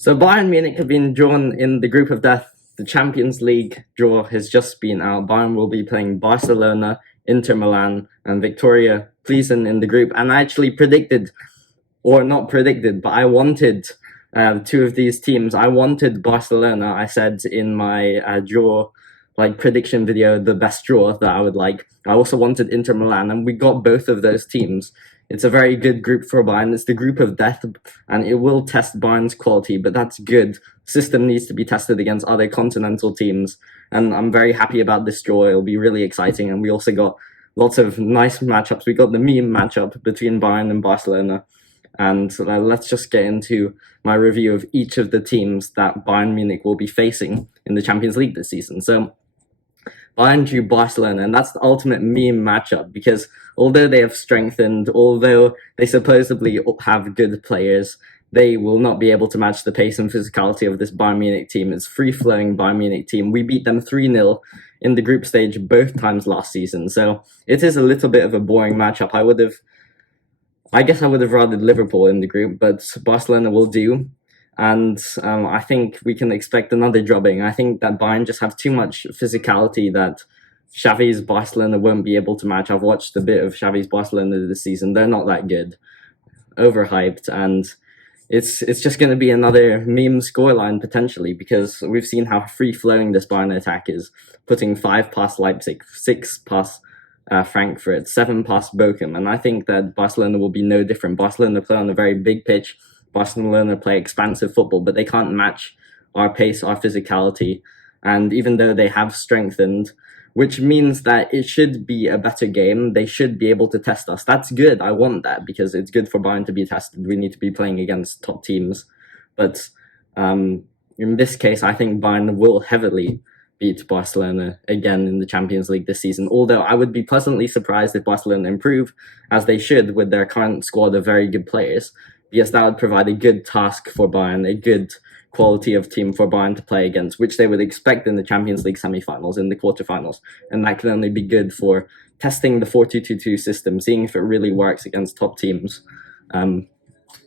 So Bayern Munich have been drawn in the group of death. The Champions League draw has just been out. Bayern will be playing Barcelona, Inter Milan, and Viktoria Pizen in the group. And I actually predicted, or not predicted, but I wanted two of these teams. I wanted Barcelona. I said in my draw prediction video, the best draw that I would like. I also wanted Inter Milan, and we got both of those teams. It's a very good group for Bayern. It's the group of death, and it will test Bayern's quality, but that's good. System needs to be tested against other continental teams, and I'm very happy about this draw. It'll be really exciting, and we also got lots of nice matchups. We got the meme matchup between Bayern and Barcelona, and let's just get into my review of each of the teams that Bayern Munich will be facing in the Champions League this season. So Bayern drew Barcelona, and that's the ultimate meme matchup because although they have strengthened, although they supposedly have good players, they will not be able to match the pace and physicality of this Bayern Munich team. It's free-flowing Bayern Munich team. We beat them 3-0 in the group stage both times last season, so it is a little bit of a boring matchup. I guess I would have rathered Liverpool in the group, but Barcelona will do. And I think we can expect another drubbing. I think that Bayern just have too much physicality that Xavi's Barcelona won't be able to match. I've watched a bit of Xavi's Barcelona this season. They're not that good. Overhyped. And it's just going to be another meme scoreline potentially because we've seen how free-flowing this Bayern attack is. Putting 5 past Leipzig, 6 past Frankfurt, 7 past Bochum. And I think that Barcelona will be no different. Barcelona play on a very big pitch. Barcelona play expansive football, but they can't match our pace, our physicality. And even though they have strengthened, which means that it should be a better game, they should be able to test us. That's good. I want that because it's good for Bayern to be tested. We need to be playing against top teams. But in this case, I think Bayern will heavily beat Barcelona again in the Champions League this season. Although I would be pleasantly surprised if Barcelona improve, as they should with their current squad of very good players, because that would provide a good task for Bayern, a good quality of team for Bayern to play against, which they would expect in the Champions League semi-finals, in the quarterfinals. And that can only be good for testing the 4-2-2-2 system, seeing if it really works against top teams in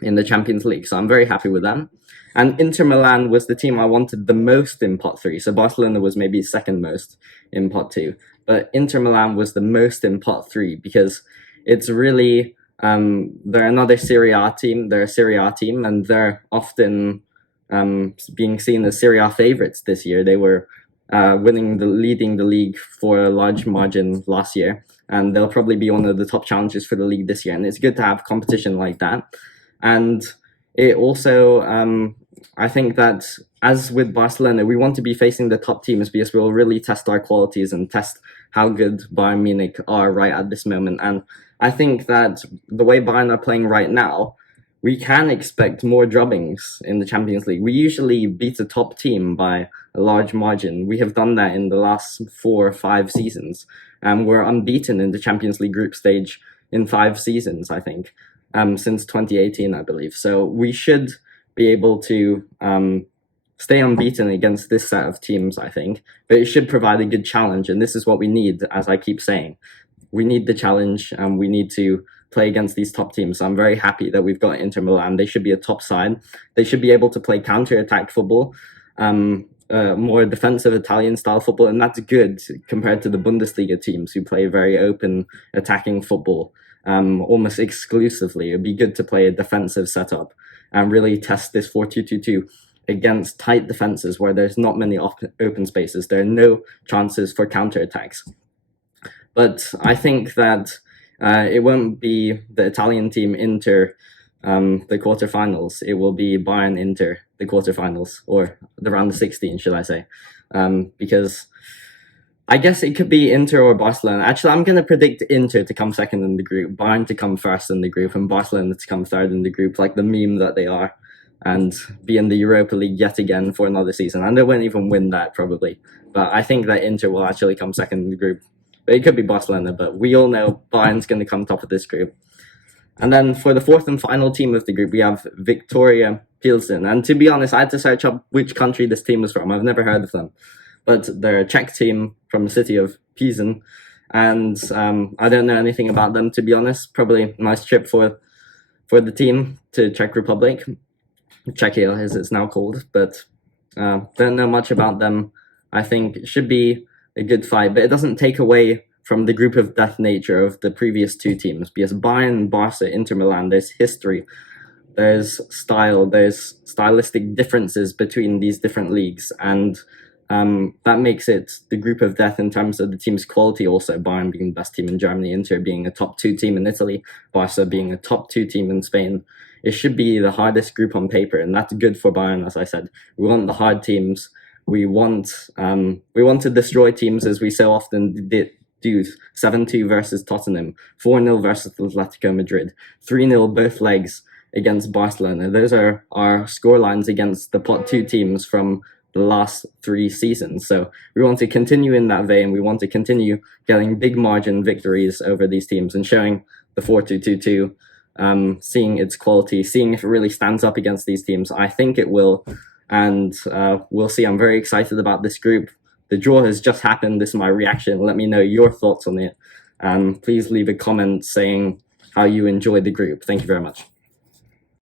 the Champions League. So I'm very happy with them. And Inter Milan was the team I wanted the most in pot 3. So Barcelona was maybe second most in pot 2. But Inter Milan was the most in pot 3 because it's really... they're another Serie A team. They're a Serie A team, and they're often being seen as Serie A favorites this year. They were leading the league for a large margin last year, and they'll probably be one of the top challengers for the league this year. And it's good to have competition like that. And it also, I think that as with Barcelona, we want to be facing the top teams because we'll really test our qualities and test how good Bayern Munich are right at this moment. And I think that the way Bayern are playing right now, we can expect more drubbings in the Champions League. We usually beat a top team by a large margin. We have done that in the last 4 or 5 seasons. We're unbeaten in the Champions League group stage in 5 seasons, I think, since 2018, I believe. So we should be able to stay unbeaten against this set of teams, I think. But it should provide a good challenge, and this is what we need, as I keep saying. We need the challenge, and we need to play against these top teams. So I'm very happy that we've got Inter Milan. They should be a top side. They should be able to play counter-attack football, more defensive Italian-style football, and that's good compared to the Bundesliga teams who play very open attacking football almost exclusively. It would be good to play a defensive setup and really test this 4-2-2-2 against tight defenses where there's not many open spaces. There are no chances for counter-attacks. But I think that it won't be the Italian team Inter the quarterfinals. It will be Bayern Inter the quarterfinals, or the round of 16, should I say? Because I guess it could be Inter or Barcelona. Actually, I'm going to predict Inter to come second in the group, Bayern to come first in the group, and Barcelona to come third in the group, like the meme that they are, and be in the Europa League yet again for another season. And they won't even win that, probably. But I think that Inter will actually come second in the group. But it could be Barcelona, but we all know Bayern's going to come top of this group. And then for the fourth and final team of the group, we have Viktoria Pizen. And to be honest, I had to search up which country this team was from. I've never heard of them. But they're a Czech team from the city of Pizen. And I don't know anything about them, to be honest. Probably a nice trip for the team to Czech Republic. Czechia as it's now called, but don't know much about them. I think it should be a good fight, but it doesn't take away from the group of death nature of the previous two teams, because Bayern, Barca, Inter Milan, there's history, there's style, there's stylistic differences between these different leagues, and that makes it the group of death in terms of the team's quality also. Bayern being the best team in Germany, Inter being a top 2 team in Italy, Barca being a top 2 team in Spain. It should be the hardest group on paper, and that's good for Bayern, as I said. We want the hard teams. We want to destroy teams, as we so often did. 7-2 versus Tottenham, 4-0 versus Atletico Madrid, 3-0 both legs against Barcelona. Those are our scorelines against the pot 2 teams from the last 3 seasons. So we want to continue in that vein. We want to continue getting big margin victories over these teams and showing the 4-2-2-2, seeing its quality, seeing if it really stands up against these teams. I think it will, and we'll see. I'm very excited about this group. The draw has just happened. This is my reaction. Let me know your thoughts on it. Please leave a comment saying how you enjoyed the group. Thank you very much.